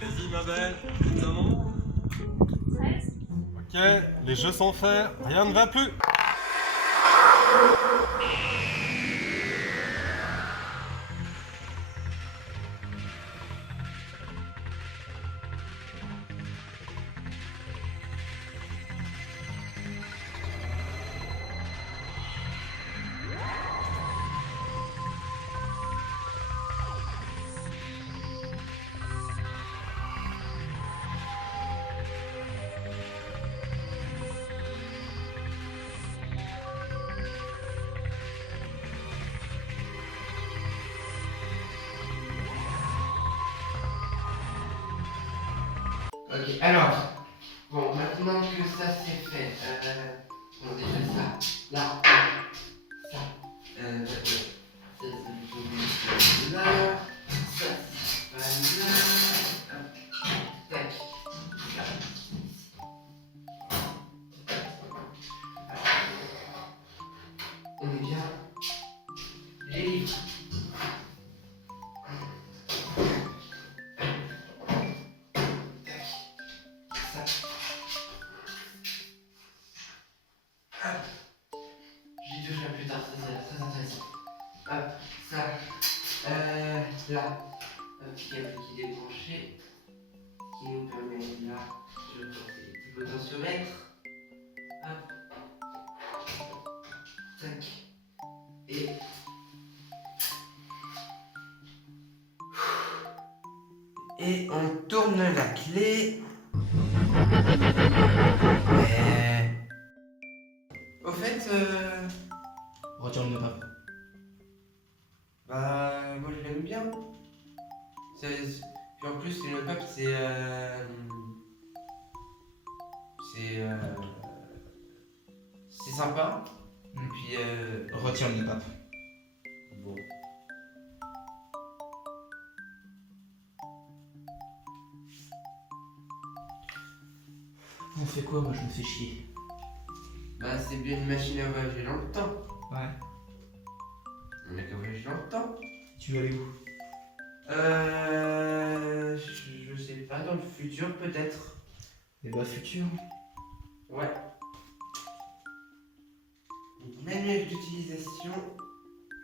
Allez-y, ma belle. C'est un moment. 13. Ok, les jeux sont faits, rien ne va plus. Ok, alors, bon, maintenant que ça c'est fait, bon, déjà ça, là, ça, ça c'est plutôt là, ça c'est pas là, hop, tac, là. On est bien, les livres. J'y toucherai plus tard, ça c'est très intéressant. Hop, ça, là, un petit câble qui est débranché, qui nous permet là de porter les petits potentiomètres. Hop, tac, et on tourne la clé. Au fait, Retire le pape. bah, moi je l'aime bien. Puis en plus, le pape, c'est sympa. Et puis, Retire le pape. bon. On fait quoi? Moi je me fais chier. Bah, c'est bien une machine à voyager dans le temps. Ouais. On a qu'à voyager dans le temps. Tu veux aller où? Je sais pas, dans le futur peut-être. Débat futur. Ouais. Donc, manuel d'utilisation,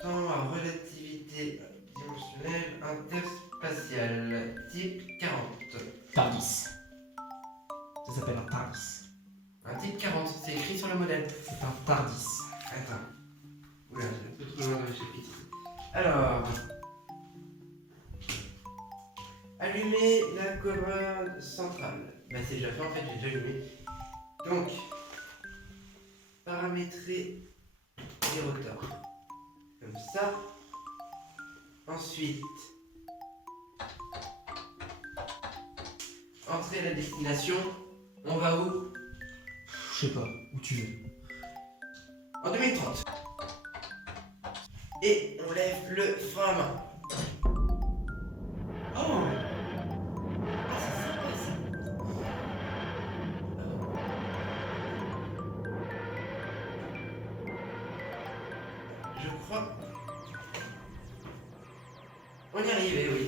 temps à relativité dimensionnelle interspatiale, type 40. TARDIS. Ça s'appelle un TARDIS. Un type 40, c'est écrit sur le modèle. C'est un TARDIS. Attends. Oula, j'ai un peu trop loin dans le chapitre. Alors. Allumer la commande centrale. Bah, c'est déjà fait en fait, j'ai déjà allumé. Donc. Paramétrer les rotors. Comme ça. Ensuite. Entrer la destination. On va où? Je sais pas, où tu veux. En 2030. Et on lève le frein à main. Oh! Ah, c'est sympa ça. Je crois. On y est arrivé, oui.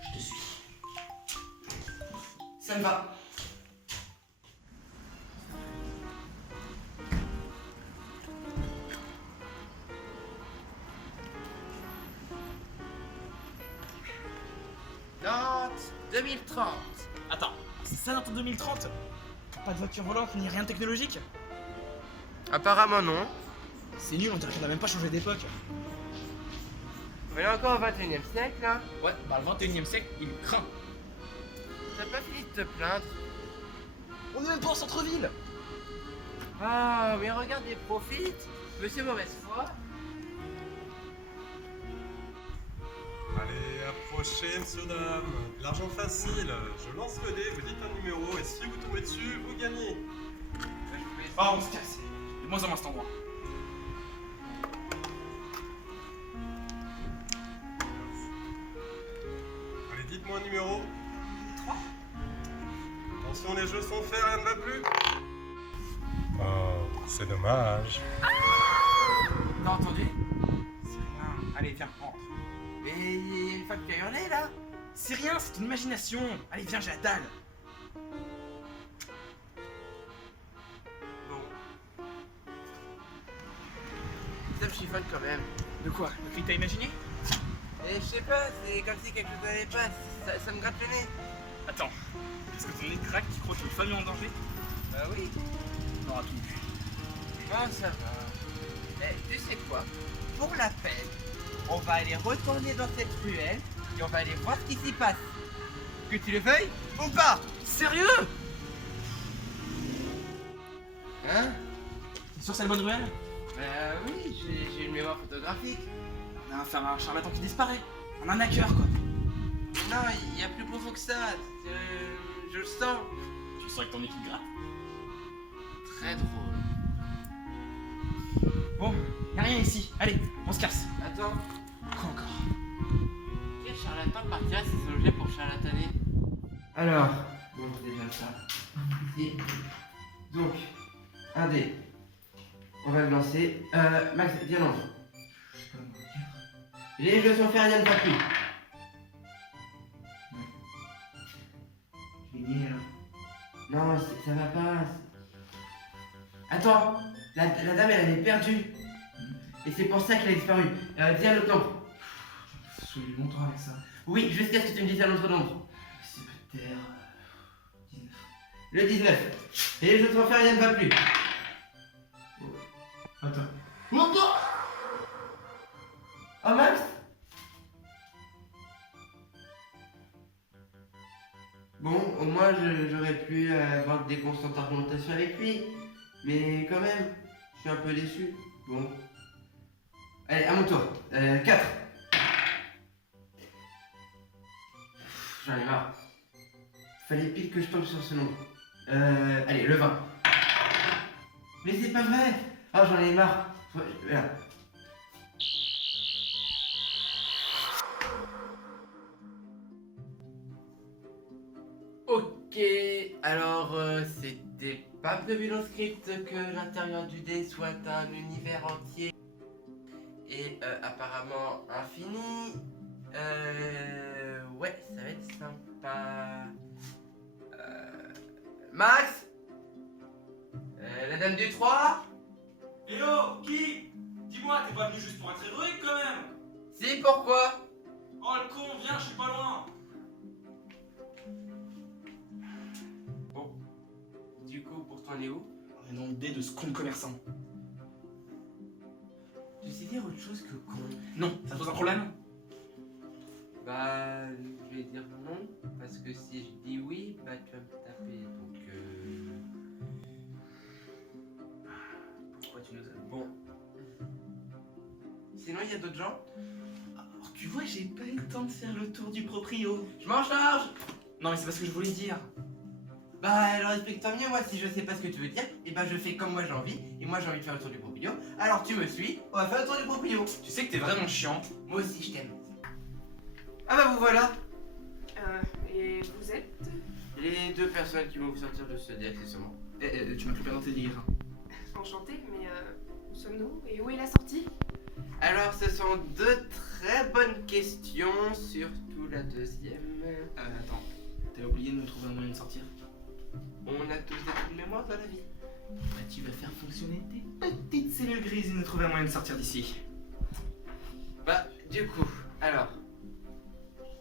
Je te suis. Ça me va. Nantes 2030. Attends, c'est ça dans ton 2030? Pas de voiture volante ni rien de technologique? Apparemment non. C'est nul, on dirait qu'on a même pas changé d'époque. On est encore au 21 e siècle là. Ouais, bah le 21 e siècle, il craint. T'as pas fini de te plaindre. On est même pas en centre-ville! Ah, mais regarde, il profite. Monsieur mauvaise foi. Allez, approchez, monsieur, dame. L'argent facile. Je lance le dé, vous dites un numéro, et si vous tombez dessus, vous gagnez. Ah, on se casse. De moins en moins cet endroit. Allez, dites-moi un numéro. 3. Attention, les jeux sont faits, rien ne va plus. Oh, c'est dommage. T'as entendu? C'est rien. Allez, viens, rentre. Mais une fois que tu as hurlé là. C'est rien, c'est une imagination. Allez, viens, j'ai la dalle. Bon. Ça me chiffonne quand même. De quoi? Le cri que t'as imaginé? Et je sais pas, c'est comme si quelque chose n'allait pas, ça me gratte le nez. Attends, est-ce que ton nez craque, tu crois que une famille en danger? Bah oui. Non, à tout. Ah, ça va. Mais tu sais quoi? Pour la peine, on va aller retourner dans cette ruelle et on va aller voir ce qui s'y passe. Que tu le veuilles ou pas? Sérieux? Hein? T'es sûr que c'est la bonne ruelle? Bah oui, j'ai une mémoire photographique. On va faire un charlatan qui disparaît. Un arnaqueur, quoi. Non, il y a plus profond que ça. Je le sens. Tu le sens avec ton nez qui te gratte? Très drôle. Bon, y'a rien ici. Allez, on se casse. Attends, Quoi encore? quel charlatan partirait ces objets pour charlataner? Alors, bon, déjà ça. Ici. Donc, un dé. On va le lancer. Max, viens non. Les jeux sont faits, rien ne va plus. Je vais gagner là. Non, ça va pas. Attends, la dame elle avait perdu. Et c'est pour ça qu'elle a disparu. Dis un autre nombre. Je suis longtemps avec ça. Oui, jusqu'à ce que tu me dises un autre nombre. C'est peut-être. 19. Le 19. Et les jeux sont faits, rien ne va plus. Attends. Oh Max? Bon, au moins j'aurais pu avoir des constantes argumentations avec lui. Mais quand même, je suis un peu déçu. Bon. Allez, à mon tour. 4. J'en ai marre. Fallait pile que je tombe sur ce nombre. Allez, le 20. Mais c'est pas vrai. Oh, j'en ai marre. Voilà. Ok, alors c'était pas prévu dans le script que l'intérieur du dé soit un univers entier et apparemment infini. Ouais, ça va être sympa. Max? La dame du 3? Eh oh, qui? Dis-moi, t'es pas venu juste pour être héroïque quand même? Si, pourquoi? Oh le con, viens, je suis pas loin. Bon, du coup, pour toi, on est où? Un nom D de ce con de commerçant. Tu sais dire autre chose que con? Non, ça pose un problème? Bah, je vais dire non, parce que si je dis oui, bah tu vas me taper, donc Pourquoi tu nous as... bon. Sinon, il y a d'autres gens? Alors tu vois, j'ai pas eu le temps de faire le tour du proprio. Je m'en charge! Non mais c'est pas ce que je voulais dire. Bah, alors explique-toi mieux, moi, si je sais pas ce que tu veux dire, et bah je fais comme moi j'ai envie, et moi j'ai envie de faire le tour du proprio, alors tu me suis, on va faire le tour du proprio. Tu sais que t'es vraiment chiant. Moi aussi, je t'aime. Ah bah vous voilà! Et vous êtes? Les deux personnes qui vont vous sortir de ce dé, accessoirement. Tu m'as plus présenté délire. Enchantée, mais où sommes-nous? Et où est la sortie? Alors, ce sont deux très bonnes questions, surtout la deuxième. Attends, t'as oublié de nous trouver un moyen de sortir? On a tous des trous de mémoire dans la vie. Bah tu vas faire fonctionner tes petites cellules grises et nous trouver un moyen de sortir d'ici. Bah, du coup, alors,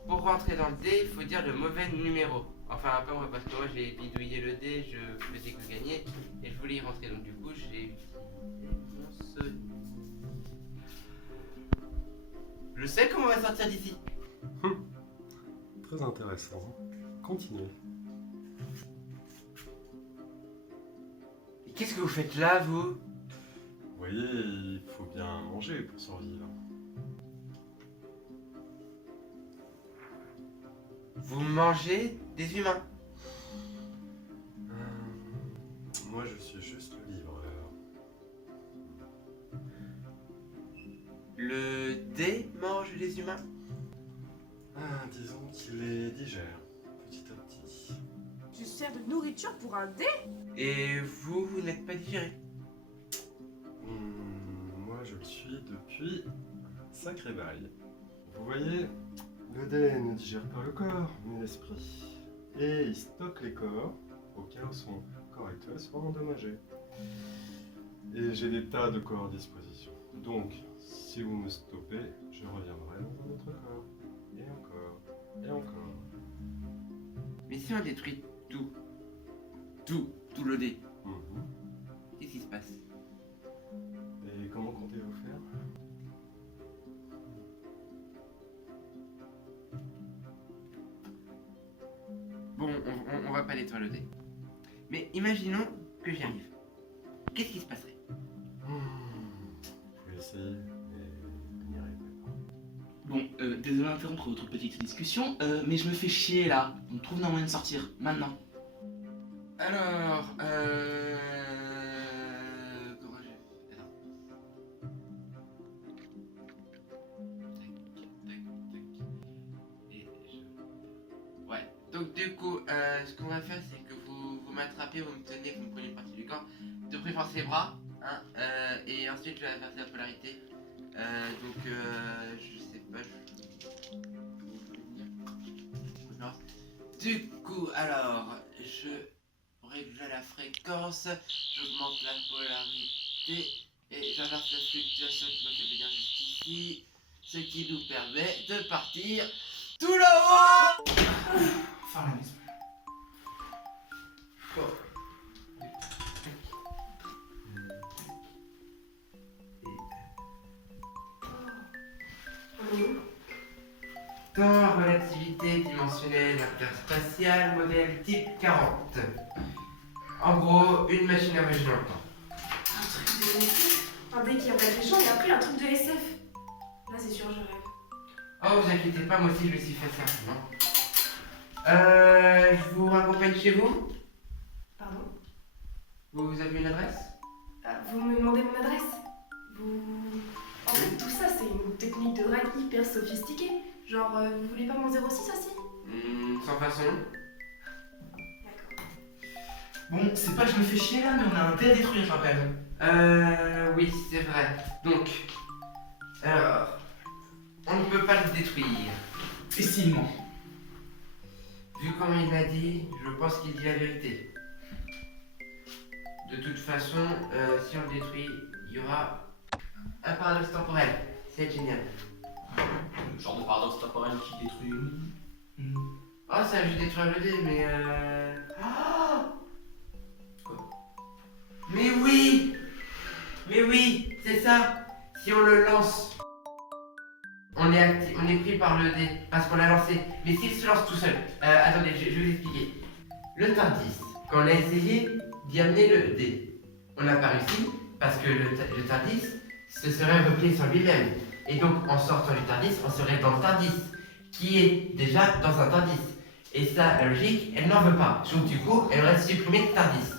pour rentrer dans le dé, il faut dire le mauvais numéro. Enfin, un peu moi, parce que moi j'ai bidouillé le dé, je faisais que gagner, et je voulais y rentrer, donc du coup j'ai utilisé mon Sony. Je sais comment on va sortir d'ici. Très intéressant. Continuez. Et qu'est-ce que vous faites là, vous? Vous voyez, il faut bien manger pour survivre. Vous mangez des humains? Moi, je suis juste le livreur. Le dé mange les humains? Disons qu'il les digère, petit à petit. Tu sers de nourriture pour un dé? Et vous n'êtes pas digéré? Moi, je le suis depuis Sacré bail. Vous voyez, le dé ne digère pas le corps, mais l'esprit. Et il stocke les corps au cas où son corps actuel soit endommagé. Et j'ai des tas de corps à disposition. Donc, si vous me stoppez, je reviendrai dans un autre corps. Et encore. Et encore. Mais si on détruit tout le dé, Mhm. qu'est-ce qui se passe? Et comment comptez-vous faire? Bon, on va pas détruire le dé. Mais imaginons que j'y arrive. Qu'est-ce qui se passerait? Vous pouvez essayer, mais vous n'y arriverez pas. Bon, désolé d'interrompre votre petite discussion, mais je me fais chier là. On trouve un moyen de sortir, maintenant. Alors, comment je... Attends. Tac. Et je... Ouais, donc du coup, ce qu'on va faire, c'est que vous m'attrapez, vous me tenez, vous me prenez une partie du corps, de préférence les bras, hein, et ensuite je vais faire la polarité. Donc, je sais pas, du coup, alors, je règle la fréquence, j'augmente la polarité et j'inverse la fluctuation qui me fait venir jusqu'ici, ce qui nous permet de partir tout là-haut. Faire la maison. Bon. Temps, relativité dimensionnelle interspatiale, modèle type 40. En gros, une machine à voyager dans le temps. Un truc de SF. Un dé qui embête les gens et après un truc de SF. Là, c'est sûr, je rêve. Oh, vous inquiétez pas, moi aussi je me suis fait ça, non? Je vous raccompagne chez vous? Pardon? Vous avez une adresse? Vous me demandez mon adresse? En fait, tout ça, c'est une technique de drague hyper sophistiquée. Genre, vous voulez pas mon 06 aussi? Sans façon. D'accord. Bon, c'est pas que je me fais chier là, mais on a un dé à détruire, je rappelle. Oui, c'est vrai. Donc, alors, on ne peut pas le détruire. Facilement. Vu comment il l'a dit, je pense qu'il dit la vérité. De toute façon, si on le détruit, il y aura un paradoxe temporel. C'est génial. Le genre de paradoxe temporel qui détruit. Oh, ça va juste détruire le dé, mais Oh quoi? Mais oui! Mais oui, c'est ça! Si on le lance, on est pris par le dé, parce qu'on l'a lancé. Mais s'il se lance tout seul, attendez, je vais vous expliquer. Le Tardis, quand on a essayé d'y amener le dé, on n'a pas réussi, parce que le Tardis se serait replié sur lui-même. Et donc, en sortant du Tardis, on serait dans le Tardis, qui est déjà dans un Tardis. Et ça, la logique, elle n'en veut pas. Donc du coup, elle aurait supprimé le Tardis.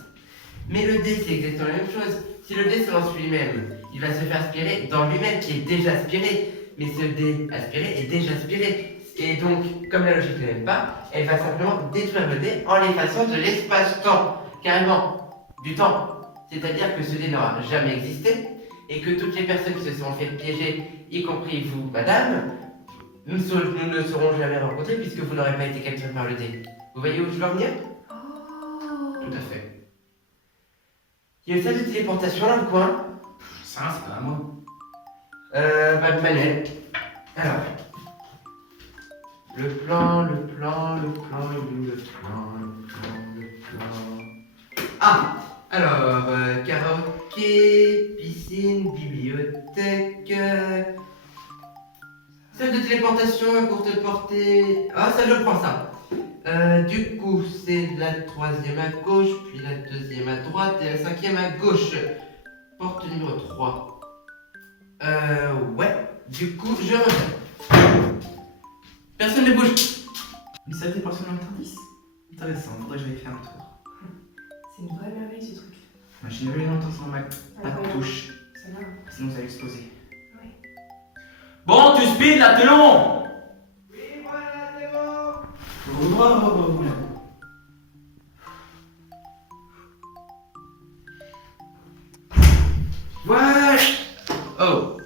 Mais le dé, c'est exactement la même chose. Si le dé se lance lui-même, il va se faire aspirer dans lui-même, qui est déjà aspiré. Mais ce dé aspiré est déjà aspiré. Et donc, comme la logique ne l'aime pas, elle va simplement détruire le dé en l'effaçant de l'espace-temps. Carrément, du temps. C'est-à-dire que ce dé n'aura jamais existé, et que toutes les personnes qui se sont fait piéger, y compris vous, madame, nous ne serons jamais rencontrés puisque vous n'aurez pas été capturé par le dé. Vous voyez où je veux en venir? Oh! Tout à fait. Il y a une salle de téléportation là, le coin? Ça, c'est pas à moi. Bah, Manuel. Alors. Le plan. Ah! Alors, karaoké, piscine, bibliothèque. Salle de téléportation à courte portée. Ah, ça, je prends ça. Du coup, c'est la troisième à gauche, puis la deuxième à droite et la cinquième à gauche. Porte numéro 3. Ouais. Du coup, je reviens. Personne ne bouge. Mais ça a été partiellement le Tardis? Intéressant, faudrait que j'aille faire un tour. C'est une vraie merveille ce truc. Machine à laver longtemps sans ma pas de Incroyable. touche, Ça va. sinon ça va exploser. Ouais. Bon, tu speed là, t'es long. Oui, voilà, c'est bon. Oh, Voilà. Oh.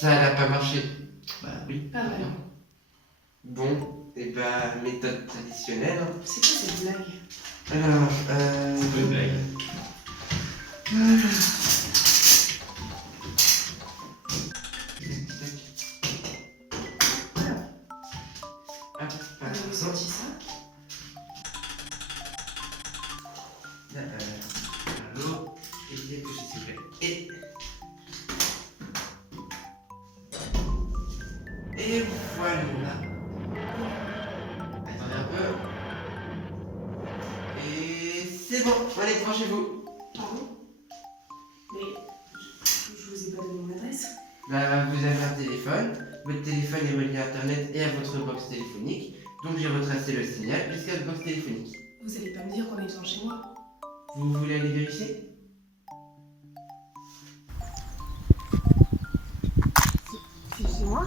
Ça n'a pas marché. Bah oui. Pas mal. Bon, et bah, méthode traditionnelle. Hein. C'est quoi cette blague? Alors, C'est pas une blague. Hop, par Vous avez exemple, senti ça? là, l'eau, et bien touché s'il vous plaît. Et voilà. Attendez un peu. Et c'est bon, allez, branchez-vous. Pardon? Mais je vous ai pas donné mon adresse. Là, vous avez un téléphone. Votre téléphone est relié à Internet et à votre box téléphonique. Donc j'ai retracé le signal jusqu'à votre box téléphonique. Vous allez pas me dire qu'on est devant chez moi. Vous voulez aller vérifier? C'est chez moi?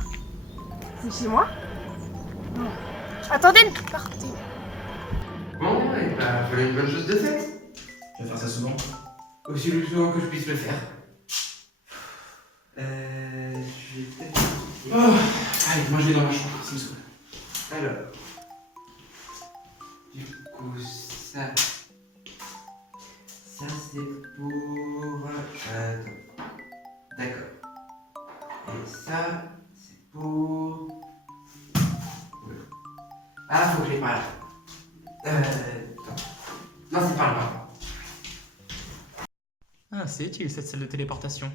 C'est chez moi? Non. Attendez, ne partez. Bon, et bah voilà une bonne chose de faite. Tu vas faire ça souvent? Aussi le souvent que je puisse le faire. Je vais peut-être... Oh, allez, moi je vais dans ma chambre, ça me saoule. Alors... Du coup, ça... Ça c'est pour... Attends. D'accord. Et ça, c'est pour... Ouais. Ah, faut que je les par là. Attends. Non, c'est par là. Ah, c'est utile cette salle de téléportation.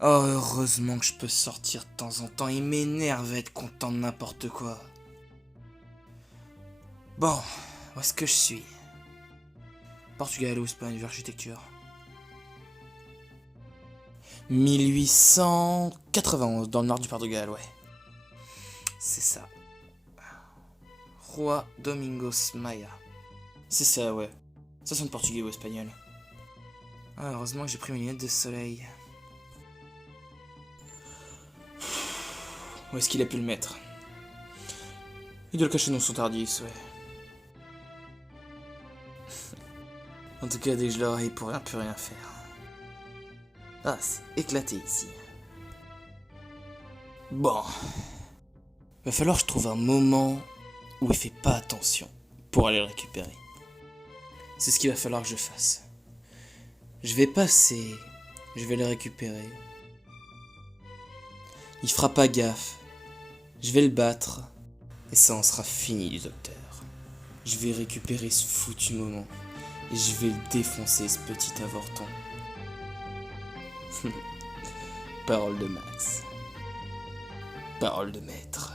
Oh, heureusement que je peux sortir de temps en temps, il m'énerve être content de n'importe quoi. Bon, où est-ce que je suis? Portugal ou Espagne, architecture. 1891, dans le nord du Portugal, ouais. C'est ça. Roi Domingos Maia. C'est ça, ouais. Ça sonne portugais ou espagnol. Ah, heureusement que j'ai pris mes lunettes de soleil. Où est-ce qu'il a pu le mettre? Il doit le cacher dans son tardis, ouais. En tout cas, dès que je l'aurai, il pourrait plus rien faire. Ah, c'est éclaté ici. Bon. Va falloir que je trouve un moment où il fait pas attention pour aller le récupérer. C'est ce qu'il va falloir que je fasse. Je vais passer, je vais le récupérer. Il fera pas gaffe. Je vais le battre. Et ça en sera fini du docteur. Je vais récupérer ce foutu moment. Et je vais le défoncer, ce petit avorton. Parole de Max. Parole de maître.